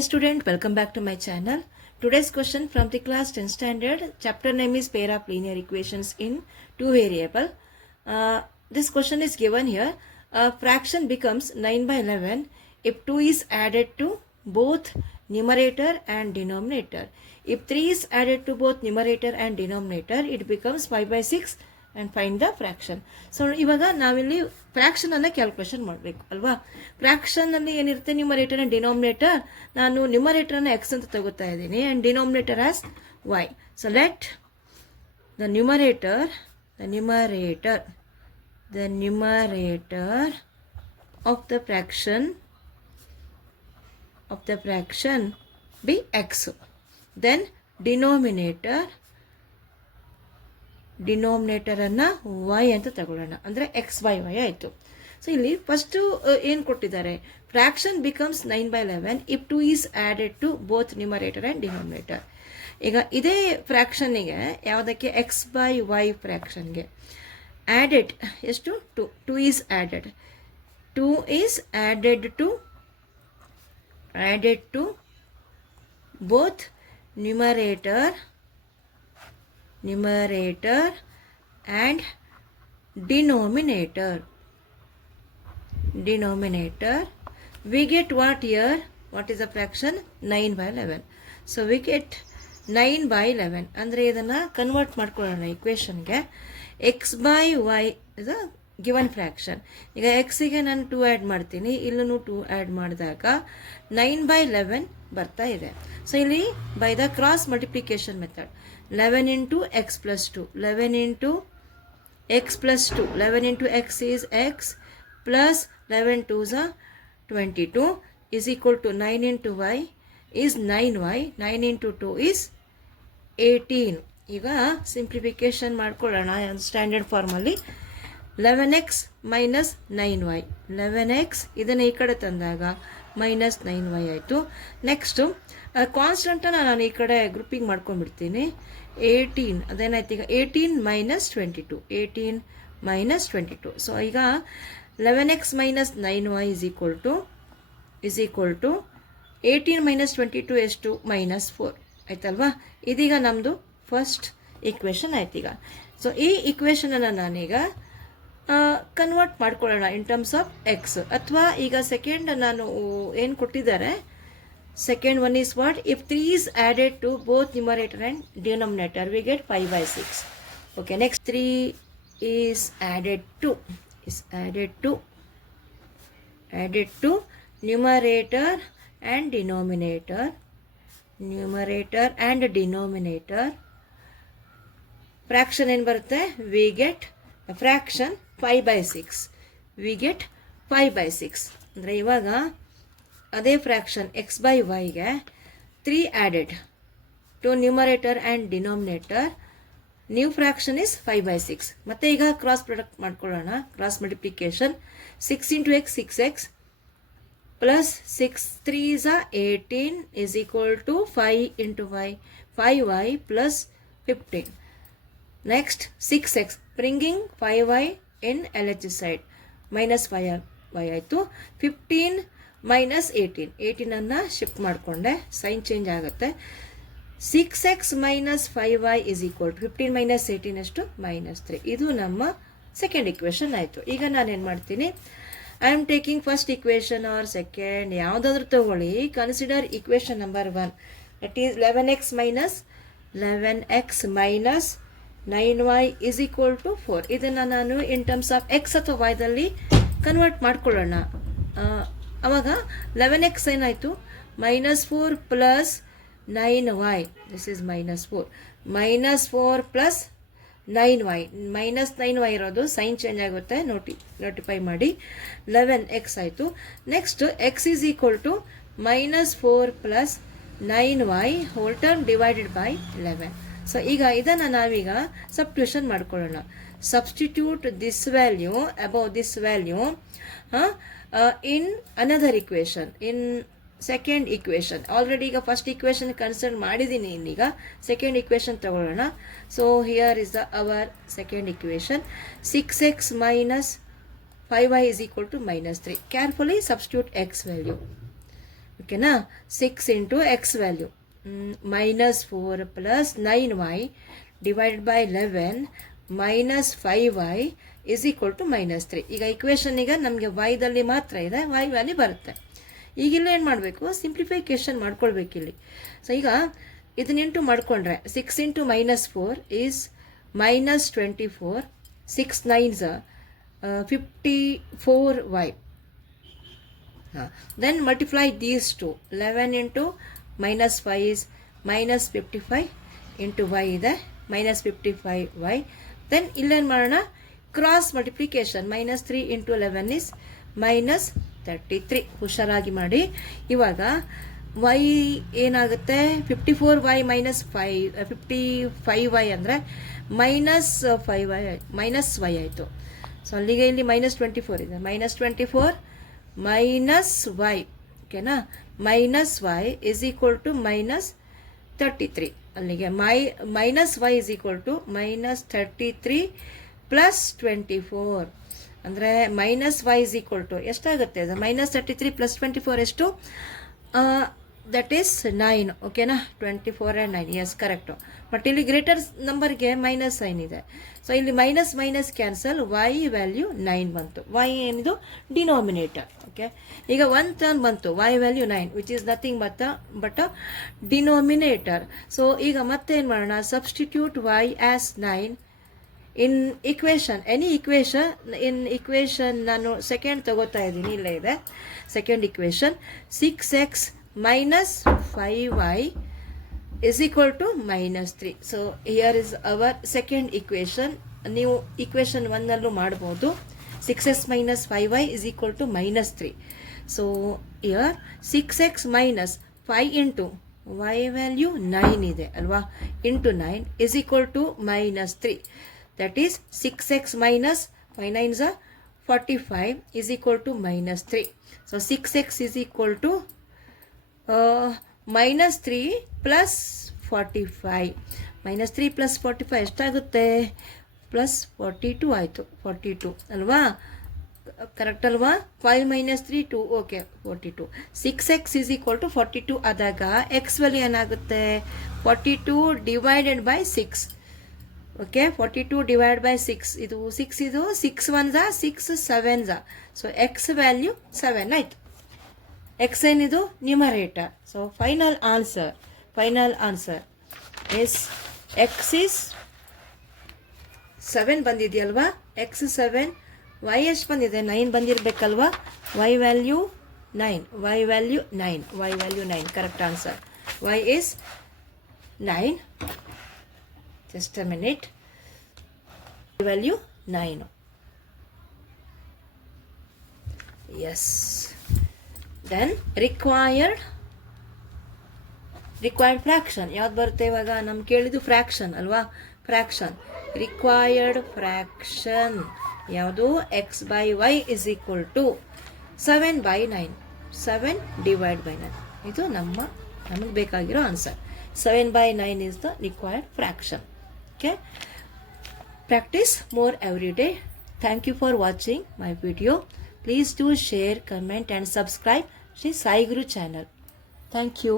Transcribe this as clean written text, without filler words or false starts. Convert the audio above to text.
Dear student, welcome back to my channel. Today's question from the class 10 standard. Chapter name is pair of linear equations in two variable. This question is given here. A fraction becomes 9 by 11 if 2 is added to both numerator and denominator. If 3 is added to both numerator and denominator, it becomes 5 by 6 and find the fraction. So ಇವಾಗ ನಾವಿಲ್ಲಿ fraction ಅನ್ನ calculation ಮಾಡಬೇಕು ಅಲ್ವಾ. Fraction ಅಲ್ಲಿ ಏನಿರುತ್ತೆ, numerator and denominator. ನಾನು numerator ಅನ್ನ x ಅಂತ ತಗೋತಾ ಇದ್ದೀನಿ and denominator as y. So let the numerator of the fraction be x. Then denominator ಅನ್ನ y ಅಂತ ತಗೊಳ್ಳೋಣ, ಅಂದ್ರೆ ಎಕ್ಸ್ ಬೈ ವೈ ಆಯಿತು. ಸೊ ಇಲ್ಲಿ ಫಸ್ಟ್ ಏನು ಕೊಟ್ಟಿದ್ದಾರೆ, fraction becomes 9 by 11 if 2 is added to both numerator and denominator. ಈಗ ಇದೇ ಫ್ರಾಕ್ಷನ್ಗೆ ಯಾವುದಕ್ಕೆ, ಎಕ್ಸ್ ಬೈ ವೈ ಫ್ರಾಕ್ಷನ್ಗೆ ಆಡೆಡ್ ಎಷ್ಟು, 2 is added, 2 is added to both numerator and denominator. We get what here? What is the fraction? 9 by 11. So we get 9 by 11. ಅಂದರೆ ಇದನ್ನು convert ಮಾಡ್ಕೊಳ್ಳೋಣ ಇಕ್ವೇಷನ್ಗೆ. X by y is a given fraction. ಈಗ ಎಕ್ಸಿಗೆ ನಾನು 2 add ಮಾಡ್ತೀನಿ, ಇಲ್ಲೂ 2 add ಮಾಡಿದಾಗ 9 by 11 ಬರ್ತಾ ಇದೆ. ಸೊ ಇಲ್ಲಿ by the cross multiplication method 11 into x plus 2, 11 into x plus 2, 11 into x is x plus 11 2s are 22 is equal to 9 into y is 9y, 9 into 2 is 18. ಈಗ simplification ಮಾಡ್ಕೊಳ್ಳೋಣ standard ಫಾರ್ಮಲ್ಲಿ. 11x minus 9y, 11x ಇದನ್ನು ಈ ಕಡೆ ತಂದಾಗ minus 9y ಆಯಿತು. Next ಕಾನ್ಸ್ಟೆಂಟನ್ನು ನಾನು ಈ ಕಡೆ ಗ್ರೂಪಿಂಗ್ ಮಾಡ್ಕೊಂಡ್ಬಿಡ್ತೀನಿ. 18 ಅದೇನಾಯ್ತು, ಈಗ 18 ಮೈನಸ್ 22, 18 ಮೈನಸ್ 22. ಸೊ ಈಗ 11x minus 9y is equal to 18 minus 22 ಎಷ್ಟು, ಮೈನಸ್ 4 ಆಯ್ತಲ್ವಾ. ಇದೀಗ ನಮ್ಮದು ಫಸ್ಟ್ ಈಕ್ವೇಷನ್ ಆಯ್ತು. ಈಗ ಸೊ ಈ ಈಕ್ವೇಷನನ್ನು ನಾನೀಗ ಕನ್ವರ್ಟ್ ಮಾಡ್ಕೊಳ್ಳೋಣ ಇನ್ ಟರ್ಮ್ಸ್ ಆಫ್ ಎಕ್ಸ್. ಅಥವಾ ಈಗ ಸೆಕೆಂಡ್ ನಾನು ಏನು ಕೊಟ್ಟಿದ್ದಾರೆ, second one is what, if 3 is added to both numerator and denominator we get 5 by 6. Okay, next 3 is added to numerator and denominator, fraction ಏನು ಬರುತ್ತೆ, we get a fraction 5 by 6, we get 5 by 6. ಅಂದರೆ ಇವಾಗ ಅದೇ fraction x by ವೈಗೆ 3 added to numerator and denominator, new fraction is 5 by 6. ಮತ್ತೆ ಈಗ cross product ಮಾಡ್ಕೊಳ್ಳೋಣ, cross multiplication. 6 into x 6x plus 6 3s are 18 is equal to 5 into y, 5y plus 15. Next 6x bringing 5y in LHS side, minus 5y ಆಯಿತು. 15 minus 18 ಅನ್ನು shift ಮಾಡಿಕೊಂಡೆ, sign change ಆಗುತ್ತೆ. 6x minus 5y is equal to 15 minus 18 ಎಷ್ಟು, minus 3. ಇದು ನಮ್ಮ second equation ಆಯಿತು. ಈಗ ನಾನೇನು ಮಾಡ್ತೀನಿ, I am taking first equation or second, ಯಾವುದಾದ್ರೂ ತಗೊಳ್ಳಿ. Consider equation number 1, that is 11x minus 9y is equal to 4. ಇದನ್ನು ನಾನು ಇನ್ ಟರ್ಮ್ಸ್ ಆಫ್ ಎಕ್ಸ್ ಅಥವಾ ವೈದಲ್ಲಿ ಕನ್ವರ್ಟ್ ಮಾಡ್ಕೊಳ್ಳೋಣ. ಅವಾಗ 11x ಏನಾಯಿತು, minus 4 plus 9y, this is minus 4 plus 9y, minus 9y ಇರೋದು sign change ಆಗುತ್ತೆ, ನೋಟಿಫೈ ಮಾಡಿ. 11x ಆಯಿತು. Next x is equal to minus 4 plus 9y whole term divided by 11. So ಈಗ ಇದನ್ನು ನಾವೀಗ ಸಬ್ಸ್ಟಿಟ್ಯೂಷನ್ ಮಾಡ್ಕೊಳ್ಳೋಣ. Substitute this value above this value in another equation, in second equation. Already ಈಗ first equation consider ಮಾಡಿದ್ದೀನಿ, ಇನ್ನೀಗ second equation ತಗೊಳ್ಳೋಣ. So here is hour second equation. 6x minus 5y is equal to minus 3. Carefully substitute x value. ಓಕೆನಾ. 6 into x value -4 plus 9y divided by 11 minus 5y is equal to -3. ಈಗ equation ನಮಗೆ ವೈದಲ್ಲಿ ಮಾತ್ರ ಇದೆ, y value ಬರುತ್ತೆ. ಈಗಿಲ್ಲ ಏನು ಮಾಡಬೇಕು, simplification ಮಾಡ್ಕೊಳ್ಬೇಕಿಲ್ಲಿ. So ಈಗ ಇದನ್ನ ಇಂಟು ಮಾಡಿಕೊಂಡ್ರೆ 6 into -4 is -24, 6 9s 54y. Then multiply these two. 11 into -5 is -55 into y ಇದೆ -55y. Then ಇಲ್ಲೇನು ಮಾಡೋಣ, ಕ್ರಾಸ್ ಮಲ್ಟಿಪ್ಲಿಕೇಶನ್ -3 into 11 is -33. ಹುಷಾರಾಗಿ ಮಾಡಿ. ಇವಾಗ y ಏನಾಗುತ್ತೆ, 54y -55y ಅಂದರೆ -5y ಆಯಿತು. ಸೊ ಅಲ್ಲಿಗೆ ಇಲ್ಲಿ -24 ಇದೆ, -24 ಮೈನಸ್ y, ಓಕೆನಾ. -y is equal to -33. ಅಲ್ಲಿಗೆ -y is equal to -33 plus 24 ಅಂದರೆ -y ಇಸ್ ಈಕ್ವಲ್ ಟು ಎಷ್ಟಾಗುತ್ತೆ, -33 ಪ್ಲಸ್ 24 ಎಷ್ಟು, ದಟ್ ಈಸ್ 9. ಓಕೆನಾ. 24 and 9, ಎಸ್ ಕರೆಕ್ಟು. ಬಟ್ ಇಲ್ಲಿ ಗ್ರೇಟರ್ ನಂಬರ್ಗೆ ಮೈನಸ್ ಸೈನ್ ಇದೆ. ಸೊ ಇಲ್ಲಿ minus minus cancel, y value 9 ಬಂತು. y ಏನಿದು ಡಿನಾಮಿನೇಟರ್. ಓಕೆ, ಈಗ 1 ಟರ್ಮ್ ಬಂತು, y value 9 which is nothing but denominator. So ಈಗ ಮತ್ತೆ ಏನು ಮಾಡೋಣ, ಸಬ್ಸ್ಟಿಟ್ಯೂಟ್ y ಆಸ್ 9 ಇನ್ ಇಕ್ವೇಷನ್, ಎನಿ ಇಕ್ವೇಷನ್. ಇನ್ ಇಕ್ವೇಷನ್ ನಾನು ಸೆಕೆಂಡ್ ತಗೋತಾ ಇದ್ದೀನಿ, ಇಲ್ಲೇ ಇದೆ second equation. 6x minus 5y is equal to -3. So here is our second equation. ನೀವು equation 1 ಅಲ್ಲೂ ಮಾಡಬಹುದು. 6x minus 5y is equal to -3. So here 6x minus 5 into y value 9 ಇದೆ ಅಲ್ವಾ, into 9 is equal to -3. That is 6x minus 5 9s are 45 is equal to -3. So 6x is equal to -3 plus 45. -3 plus 45 ಎಷ್ಟಾಗುತ್ತೆ, plus 42 ಆಯಿತು. 42 ಅಲ್ವಾ, correct ಅಲ್ವಾ. 5 - 3 2, okay 42. 6x is equal to 42 ಆದಾಗ X value ಏನಾಗುತ್ತೆ, 42 divided by 6. Okay, 42 divide by 6, ಇದು 6 ಇದು 6 1s 6 7s. So X value 7 ಆಯಿತು. X ಏನಿದು numerator. So final answer is x is 7 ಬಂದಿದೆಯಲ್ವಾ, ಎಕ್ಸ್ 7, ವೈ ಎಷ್ಟು ಬಂದಿದೆ, 9 ಬಂದಿರಬೇಕಲ್ವಾ. Y value 9, correct answer. Y is 9. Just a minute. Value 9. Yes. Then required fraction ಯಾವ್ದು ಬರುತ್ತೆ ಇವಾಗ, ನಮ್ಗೆ ಕೇಳಿದ್ದು ಫ್ರ್ಯಾಕ್ಷನ್ ಅಲ್ವಾ. ಫ್ರ್ಯಾಕ್ಷನ್, ರಿಕ್ವೈರ್ಡ್ ಫ್ರ್ಯಾಕ್ಷನ್ ಯಾವುದು, x by y is equal to 7/9, 7 divide by 9. ಇದು ನಮಗೆ ಬೇಕಾಗಿರೋ answer. 7/9 is the required fraction. Okay, practice more every day. Thank you for watching my video. Please do share, comment and subscribe Shri Sai Guru channel. Thank you.